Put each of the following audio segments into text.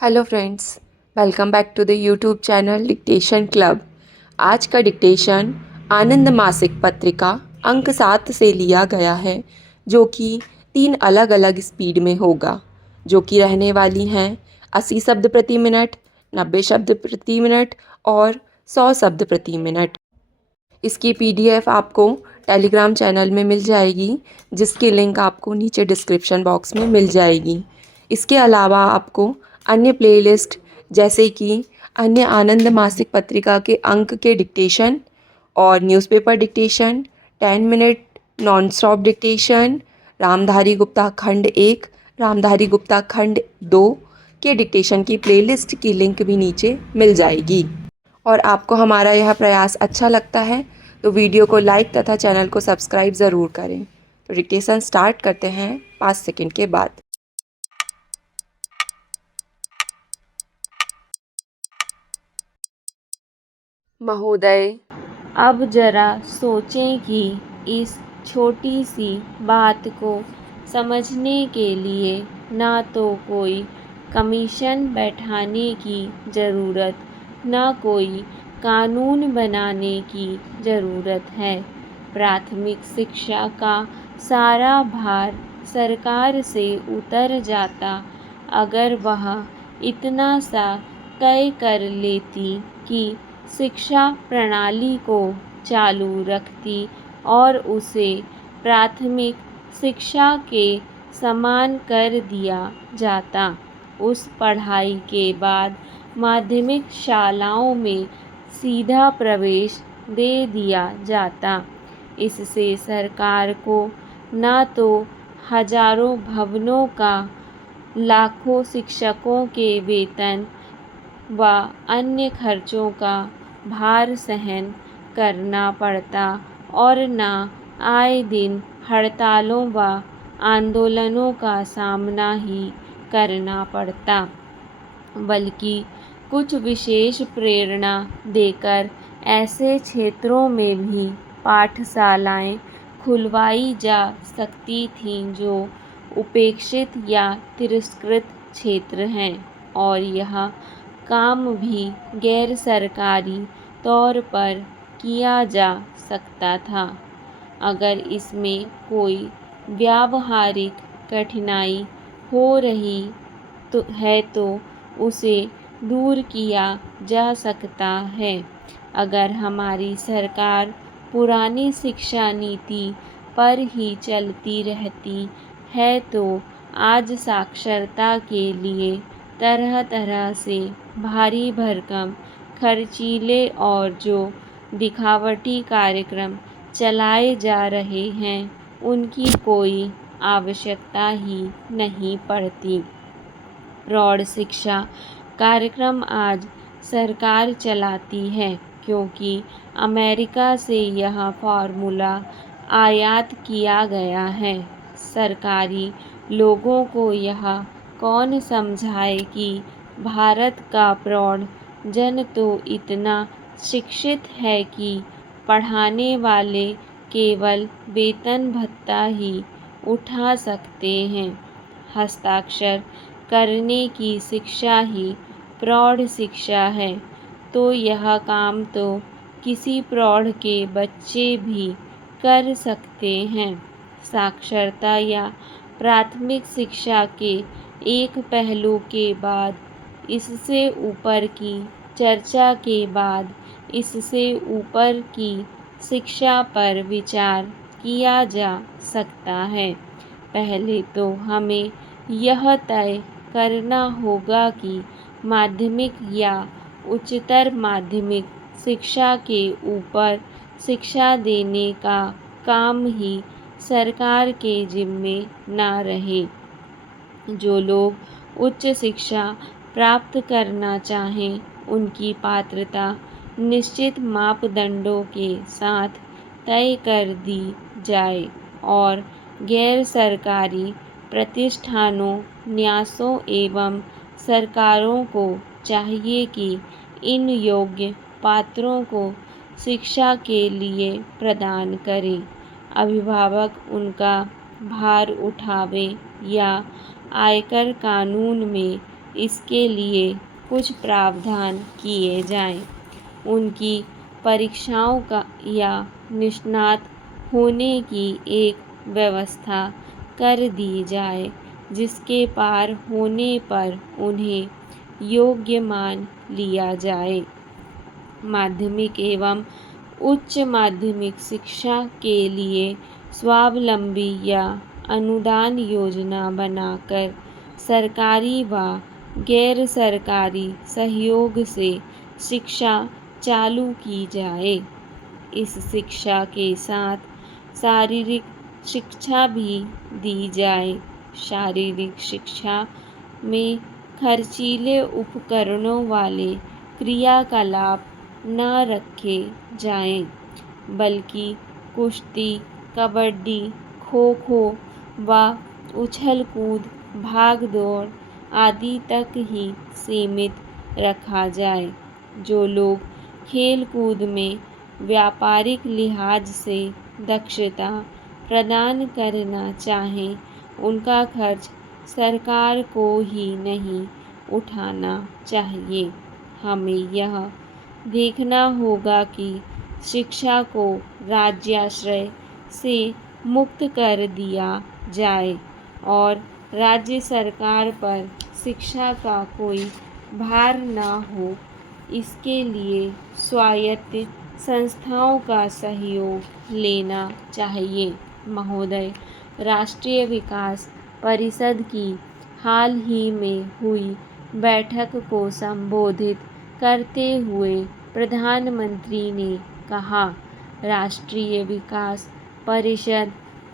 Hello friends, welcome back to the YouTube channel dictation club. आज का dictation आनंद मासिक पत्रिका अंक 7 से लिया गया है, जो कि 3 अलग अलग स्पीड में होगा, जो कि रहने वाली हैं 80 शब्द प्रति मिनट, 90 शब्द प्रति मिनट और 100 शब्द प्रति मिनट। इसकी पीडीएफ आपको टेलीग्राम चैनल में मिल जाएगी, जिसकी लिंक आपको नीचे डिस्क्रिप्शन बॉक्स में मिल जाएगी। इसके अलावा आपको अन्य प्लेलिस्ट जैसे कि अन्य आनंद मासिक पत्रिका के अंक के डिक्टेशन और newspaper dictation, 10 minute non stop dictation, Ramdhari Gupta खंड 1, रामधारी गुप्ता खंड 2 के डिक्टेशन की प्लेलिस्ट की लिंक भी नीचे मिल जाएगी। और आपको हमारा यह प्रयास अच्छा लगता है तो वीडियो को लाइक तथा चैनल को सब्सक्राइब ज़रूर करें। तो डिक्टेशन स्टार्ट करते हैं 5 सेकंड के बाद। महोदय, अब जरा सोचें कि इस छोटी सी बात को समझने के लिए ना तो कोई कमीशन बैठाने की ज़रूरत, ना कोई कानून बनाने की ज़रूरत है। प्राथमिक शिक्षा का सारा भार सरकार से उतर जाता अगर वह इतना सा तय कर लेती कि शिक्षा प्रणाली को चालू रखती और उसे प्राथमिक शिक्षा के समान कर दिया जाता। उस पढ़ाई के बाद माध्यमिक शालाओं में सीधा प्रवेश दे दिया जाता। इससे सरकार को न तो हजारों भवनों का, लाखों शिक्षकों के वेतन व अन्य खर्चों का भार सहन करना पड़ता और न आए दिन हड़तालों व आंदोलनों का सामना ही करना पड़ता, बल्कि कुछ विशेष प्रेरणा देकर ऐसे क्षेत्रों में भी पाठशालाएं खुलवाई जा सकती थीं जो उपेक्षित या तिरस्कृत क्षेत्र हैं, और यह काम भी गैर सरकारी तौर पर किया जा सकता था। अगर इसमें कोई व्यावहारिक कठिनाई हो रही तो उसे दूर किया जा सकता है। अगर हमारी सरकार पुरानी शिक्षा नीति पर ही चलती रहती है तो आज साक्षरता के लिए तरह तरह से भारी भरकम, खर्चीले और जो दिखावटी कार्यक्रम चलाए जा रहे हैं उनकी कोई आवश्यकता ही नहीं पड़ती। प्रौढ़ शिक्षा कार्यक्रम आज सरकार चलाती है क्योंकि अमेरिका से यह फार्मूला आयात किया गया है। सरकारी लोगों को यह कौन समझाए कि भारत का प्रौढ़ जन तो इतना शिक्षित है कि पढ़ाने वाले केवल वेतन भत्ता ही उठा सकते हैं। हस्ताक्षर करने की शिक्षा ही प्रौढ़ शिक्षा है, तो यह काम तो किसी प्रौढ़ के बच्चे भी कर सकते हैं। साक्षरता या प्राथमिक शिक्षा के एक पहलू के बाद इससे ऊपर की चर्चा के बाद इससे ऊपर की शिक्षा पर विचार किया जा सकता है। पहले तो हमें यह तय करना होगा कि माध्यमिक या उच्चतर माध्यमिक शिक्षा के ऊपर शिक्षा देने का काम ही सरकार के जिम्मे न रहे। जो लोग उच्च शिक्षा प्राप्त करना चाहें उनकी पात्रता निश्चित मापदंडों के साथ तय कर दी जाए और गैर सरकारी प्रतिष्ठानों, न्यासों एवं सरकारों को चाहिए कि इन योग्य पात्रों को शिक्षा के लिए प्रदान करें। अभिभावक उनका भार उठावे या आयकर कानून में इसके लिए कुछ प्रावधान किए जाएं। उनकी परीक्षाओं का या निष्णात होने की एक व्यवस्था कर दी जाए, जिसके पार होने पर उन्हें योग्य मान लिया जाए। माध्यमिक एवं उच्च माध्यमिक शिक्षा के लिए स्वावलंबी या अनुदान योजना बनाकर सरकारी व गैर सरकारी सहयोग से शिक्षा चालू की जाए। इस शिक्षा के साथ शारीरिक शिक्षा भी दी जाए। शारीरिक शिक्षा में खर्चीले उपकरणों वाले क्रियाकलाप न रखे जाएं, बल्कि कुश्ती, कबड्डी, खो-खो व उछल-कूद, भाग-दौड़ आदि तक ही सीमित रखा जाए। जो लोग खेल-कूद में व्यापारिक लिहाज से दक्षता प्रदान करना चाहें, उनका खर्च सरकार को ही नहीं उठाना चाहिए। हमें यह देखना होगा कि शिक्षा को राज्याश्रय से मुक्त कर दिया जाए और राज्य सरकार पर शिक्षा का कोई भार न हो। इसके लिए स्वायत्त संस्थाओं का सहयोग लेना चाहिए। महोदय, राष्ट्रीय विकास परिषद की हाल ही में हुई बैठक को संबोधित करते हुए प्रधानमंत्री ने कहा, राष्ट्रीय विकास परिषद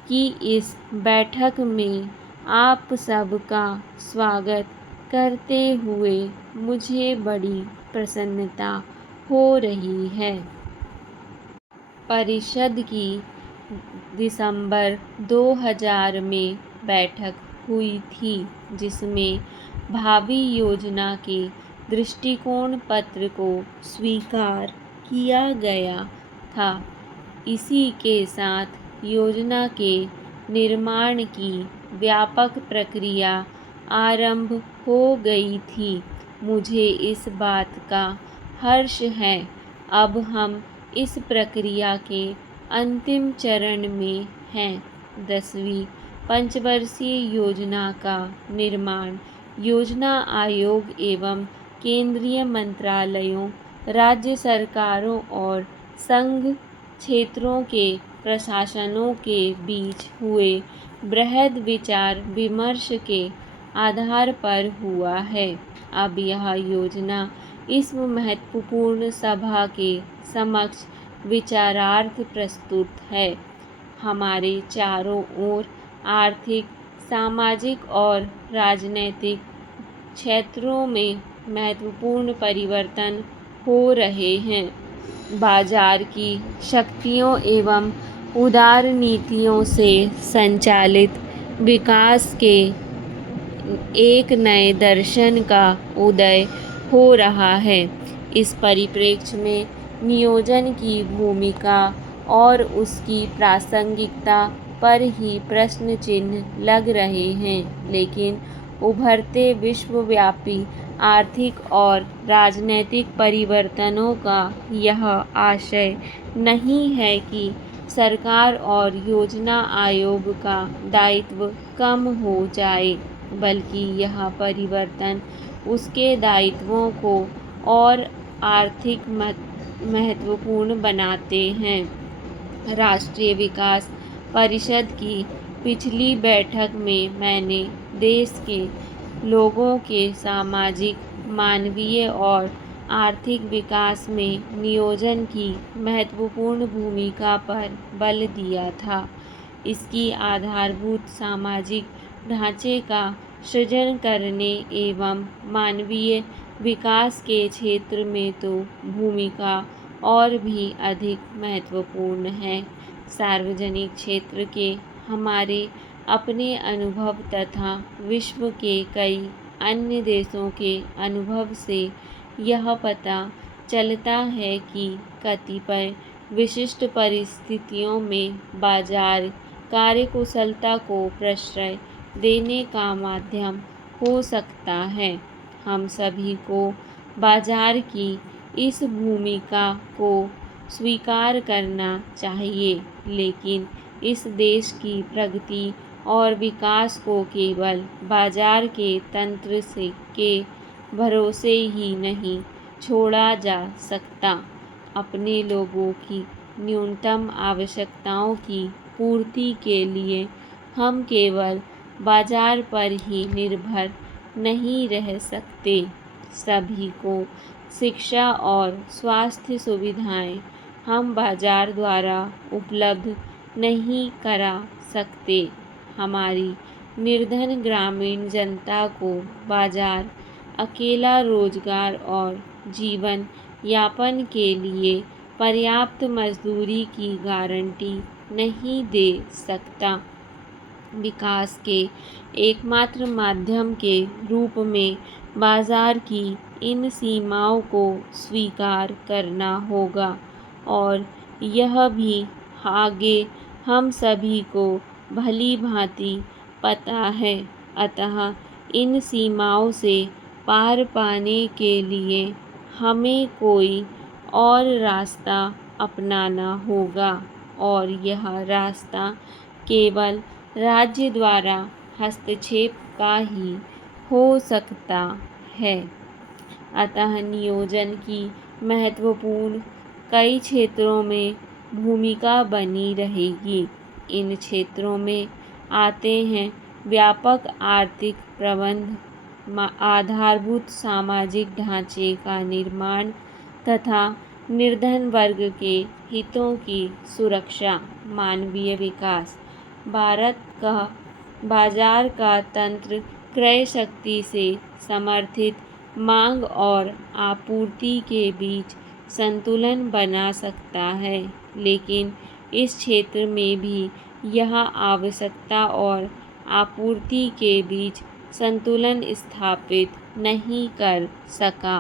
की इस बैठक में आप सबका स्वागत करते हुए मुझे बड़ी प्रसन्नता हो रही है। परिषद की दिसंबर 2000 में बैठक हुई थी, जिसमें भावी योजना के दृष्टिकोण पत्र को स्वीकार किया गया था। इसी के साथ योजना के निर्माण की व्यापक प्रक्रिया आरंभ हो गई थी। मुझे इस बात का हर्ष है। अब हम इस प्रक्रिया के अंतिम चरण में हैं। 10वीं पंचवर्षीय योजना का निर्माण योजना आयोग एवं केंद्रीय मंत्रालयों, राज्य सरकारों और संघ क्षेत्रों के प्रशासनों के बीच हुए बृहद विचार विमर्श के आधार पर हुआ है। अब यह योजना इस महत्वपूर्ण सभा के समक्ष विचारार्थ प्रस्तुत है। हमारे चारों ओर आर्थिक, सामाजिक और राजनैतिक क्षेत्रों में महत्वपूर्ण परिवर्तन हो रहे हैं। बाजार की शक्तियों एवं उदार नीतियों से संचालित विकास के एक नए दर्शन का उदय हो रहा है। इस परिप्रेक्ष्य में नियोजन की भूमिका और उसकी प्रासंगिकता पर ही प्रश्न चिन्ह लग रहे हैं, लेकिन उभरते विश्वव्यापी आर्थिक और राजनैतिक परिवर्तनों का यह आशय नहीं है कि सरकार और योजना आयोग का दायित्व कम हो जाए, बल्कि यह परिवर्तन उसके दायित्वों को और आर्थिक महत्वपूर्ण बनाते हैं। राष्ट्रीय विकास परिषद की पिछली बैठक में मैंने देश के लोगों के सामाजिक, मानवीय और आर्थिक विकास में नियोजन की महत्वपूर्ण भूमिका पर बल दिया था। इसकी आधारभूत सामाजिक ढांचे का सृजन करने एवं मानवीय विकास के क्षेत्र में तो भूमिका और भी अधिक महत्वपूर्ण है। सार्वजनिक क्षेत्र के हमारे अपने अनुभव तथा विश्व के कई अन्य देशों के अनुभव से यह पता चलता है कि कतिपय विशिष्ट परिस्थितियों में बाजार कार्यकुशलता को प्रश्रय देने का माध्यम हो सकता है। हम सभी को बाजार की इस भूमिका को स्वीकार करना चाहिए, लेकिन इस देश की प्रगति और विकास को केवल बाजार के तंत्र के भरोसे ही नहीं छोड़ा जा सकता। अपने लोगों की न्यूनतम आवश्यकताओं की पूर्ति के लिए हम केवल बाजार पर ही निर्भर नहीं रह सकते। सभी को शिक्षा और स्वास्थ्य सुविधाएं हम बाजार द्वारा उपलब्ध नहीं करा सकते। हमारी निर्धन ग्रामीण जनता को बाजार अकेला रोजगार और जीवन यापन के लिए पर्याप्त मजदूरी की गारंटी नहीं दे सकता। विकास के एकमात्र माध्यम के रूप में बाजार की इन सीमाओं को स्वीकार करना होगा और यह भी आगे हम सभी को भली भांति पता है। अतः इन सीमाओं से पार पाने के लिए हमें कोई और रास्ता अपनाना होगा और यह रास्ता केवल राज्य द्वारा हस्तक्षेप का ही हो सकता है। अतः नियोजन की महत्वपूर्ण कई क्षेत्रों में भूमिका बनी रहेगी। इन क्षेत्रों में आते हैं व्यापक आर्थिक प्रबंध, आधारभूत सामाजिक ढांचे का निर्माण तथा निर्धन वर्ग के हितों की सुरक्षा। मानवीय विकास। भारत का बाजार का तंत्र क्रय शक्ति से समर्थित मांग और आपूर्ति के बीच संतुलन बना सकता है, लेकिन इस क्षेत्र में भी यह आवश्यकता और आपूर्ति के बीच संतुलन स्थापित नहीं कर सका।